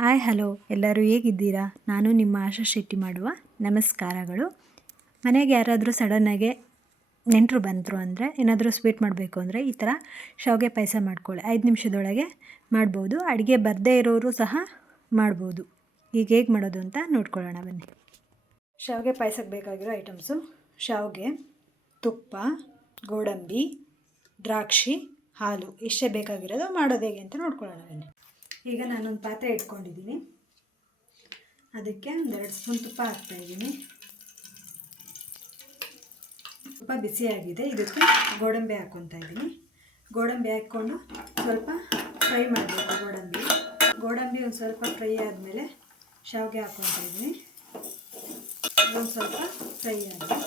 Hi hello ಎಲ್ಲರೂ ಹೇಗಿದ್ದೀರಾ? ನಾನು ನಿಮ್ಮ ಆಶಾ ಶೆಟ್ಟಿ ಮಾಡುವ ನಮಸ್ಕಾರಗಳು. ಮನೆಗೆ ಯಾರಾದರೂ ಸಡನ್ನಾಗಿ ನೆಂಟರು ಬಂದರು ಅಂದರೆ ಏನಾದರೂ ಸ್ವೀಟ್ ಮಾಡಬೇಕು ಅಂದರೆ ಈ ಥರ ಶಾವಿಗೆ ಪಾಯಸ ಮಾಡ್ಕೊಳ್ಳಿ. 5 ನಿಮಿಷದೊಳಗೆ ಮಾಡ್ಬೋದು. ಅಡುಗೆ ಬರದೇ ಇರೋರು ಸಹ ಮಾಡ್ಬೋದು. ಈಗ ಹೇಗೆ ಮಾಡೋದು ಅಂತ ನೋಡ್ಕೊಳ್ಳೋಣ ಬನ್ನಿ. ಶಾವಿಗೆ ಪಾಯಸಕ್ಕೆ ಬೇಕಾಗಿರೋ ಐಟಮ್ಸು: ಶಾವಿಗೆ, ತುಪ್ಪ, ಗೋಡಂಬಿ, ದ್ರಾಕ್ಷಿ, ಹಾಲು. ಇಷ್ಟೇ ಬೇಕಾಗಿರೋದು. ಮಾಡೋದು ಹೇಗೆ ಅಂತ ನೋಡ್ಕೊಳ್ಳೋಣ ಬನ್ನಿ. ಈಗ ನಾನೊಂದು ಪಾತ್ರೆ ಇಟ್ಕೊಂಡಿದ್ದೀನಿ. ಅದಕ್ಕೆ 2 ಸ್ಪೂನ್ ತುಪ್ಪ ಹಾಕ್ತಾಯಿದ್ದೀನಿ. ತುಪ್ಪ ಬಿಸಿಯಾಗಿದೆ. ಇದಕ್ಕೆ ಗೋಡಂಬಿ ಹಾಕ್ಕೊತಾ ಇದ್ದೀನಿ. ಗೋಡಂಬಿ ಹಾಕ್ಕೊಂಡು ಸ್ವಲ್ಪ ಫ್ರೈ ಮಾಡಬೇಕು. ಗೋಡಂಬಿ ಒಂದು ಸ್ವಲ್ಪ ಫ್ರೈ ಆದಮೇಲೆ ಶಾವಿಗೆ ಹಾಕ್ಕೊತಾ ಇದ್ದೀನಿ. ಒಂದು ಸ್ವಲ್ಪ ಫ್ರೈ ಆಗಿದೆ.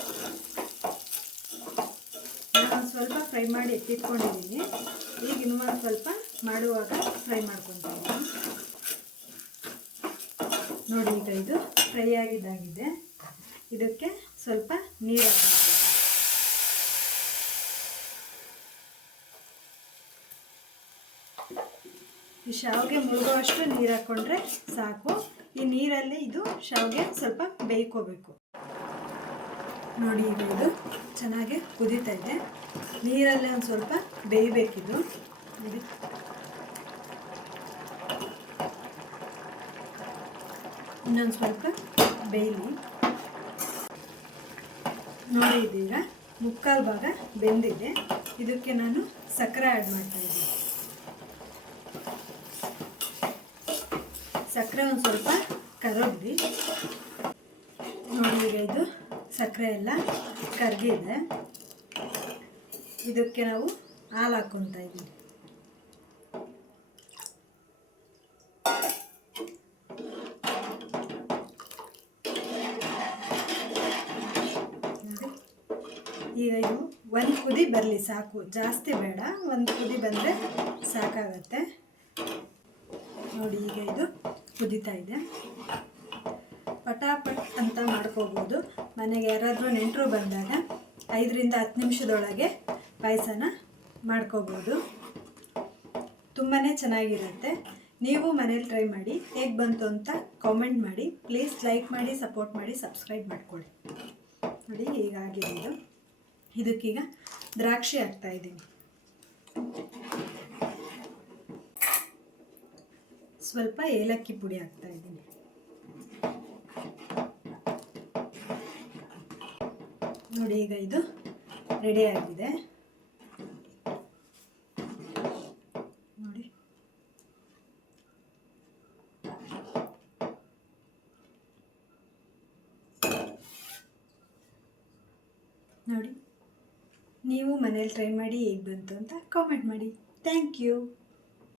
ನಾನು ಸ್ವಲ್ಪ ಫ್ರೈ ಮಾಡಿ ಎತ್ತಿಟ್ಕೊಂಡಿದ್ದೀನಿ. ಈಗ ಇನ್ನೊಂದು ಸ್ವಲ್ಪ ಮಾಡುವಾಗ ಫ್ರೈ ಮಾಡ್ಕೊತಾ ಇದ್ದೀನಿ. ನೋಡಿ, ಈಗ ಇದು ಫ್ರೈ ಆಗಿದ್ದಾಗಿದೆ. ಇದಕ್ಕೆ ಸ್ವಲ್ಪ ನೀರು ಹಾಕಬೇಕು. ಈ ಶಾವಿಗೆ ಮುಳುಗುವಷ್ಟು ನೀರು ಹಾಕ್ಕೊಂಡ್ರೆ ಸಾಕು. ಈ ನೀರಲ್ಲಿ ಇದು ಶಾವಿಗೆ ಸ್ವಲ್ಪ ಬೇಯ್ಕೋಬೇಕು. ನೋಡಿ, ಈಗ ಇದು ಚೆನ್ನಾಗಿ ಕುದೀತಾ ಇದೆ. ನೀರಲ್ಲೇ ಒಂದು ಸ್ವಲ್ಪ ಬೇಯಬೇಕಿದು. ನೋಡಿ, ಇನ್ನೊಂದು ಸ್ವಲ್ಪ ಬೇಯಲಿ. ನೋಡಿ, ಇದೀಗ 3/4 ಭಾಗ ಬೆಂದಿದೆ. ಇದಕ್ಕೆ ನಾನು ಸಕ್ಕರೆ ಆ್ಯಡ್ ಮಾಡ್ತಾಯಿದ್ದೀನಿ. ಸಕ್ಕರೆ ಒಂದು ಸ್ವಲ್ಪ ಕರಗಲಿ. ನೋಡಿ, ಈಗ ಇದು ಸಕ್ಕರೆ ಎಲ್ಲ ಕರಗಿದೆ. ಇದಕ್ಕೆ ನಾವು ಹಾಲು ಹಾಕ್ಕೊತಾ ಇದ್ದೀವಿ. ಈಗ ಇದು ಒಂದು ಕುದಿ ಬರಲಿ ಸಾಕು, ಜಾಸ್ತಿ ಬೇಡ. ಒಂದು ಕುದಿ ಬಂದರೆ ಸಾಕಾಗತ್ತೆ. ನೋಡಿ, ಈಗ ಇದು ಕುದೀತಾ ಇದೆ. ಪಟಾಪಟ್ ಅಂತ ಮಾಡ್ಕೋಬೋದು. ಮನೆಗೆ ಯಾರಾದರೂ ನೆಂಟರು ಬಂದಾಗ 5ರಿಂದ 10 ನಿಮಿಷದೊಳಗೆ ಪಾಯಸನ ಮಾಡ್ಕೋಬೋದು. ತುಂಬಾ ಚೆನ್ನಾಗಿರುತ್ತೆ. ನೀವು ಮನೇಲಿ ಟ್ರೈ ಮಾಡಿ. ಹೇಗೆ ಬಂತು ಅಂತ ಕಾಮೆಂಟ್ ಮಾಡಿ. ಪ್ಲೀಸ್ ಲೈಕ್ ಮಾಡಿ, ಸಪೋರ್ಟ್ ಮಾಡಿ, ಸಬ್ಸ್ಕ್ರೈಬ್ ಮಾಡ್ಕೊಳ್ಳಿ. ನೋಡಿ, ಹೀಗಾಗಿದೆ ಇದು. ಇದಕ್ಕೀಗ ದ್ರಾಕ್ಷಿ ಹಾಕ್ತಾಯಿದ್ದೀನಿ. ಸ್ವಲ್ಪ ಏಲಕ್ಕಿ ಪುಡಿ ಹಾಕ್ತಾಯಿದ್ದೀನಿ. ನೋಡಿ, ಈಗ ಇದು ರೆಡಿಯಾಗಿದೆ. ನೋಡಿ, ನೋಡಿ, ನೀವು ಮನೇಲಿ ಟ್ರೈ ಮಾಡಿ. ಹೇಗೆ ಬಂತು ಅಂತ ಕಾಮೆಂಟ್ ಮಾಡಿ. Thank you.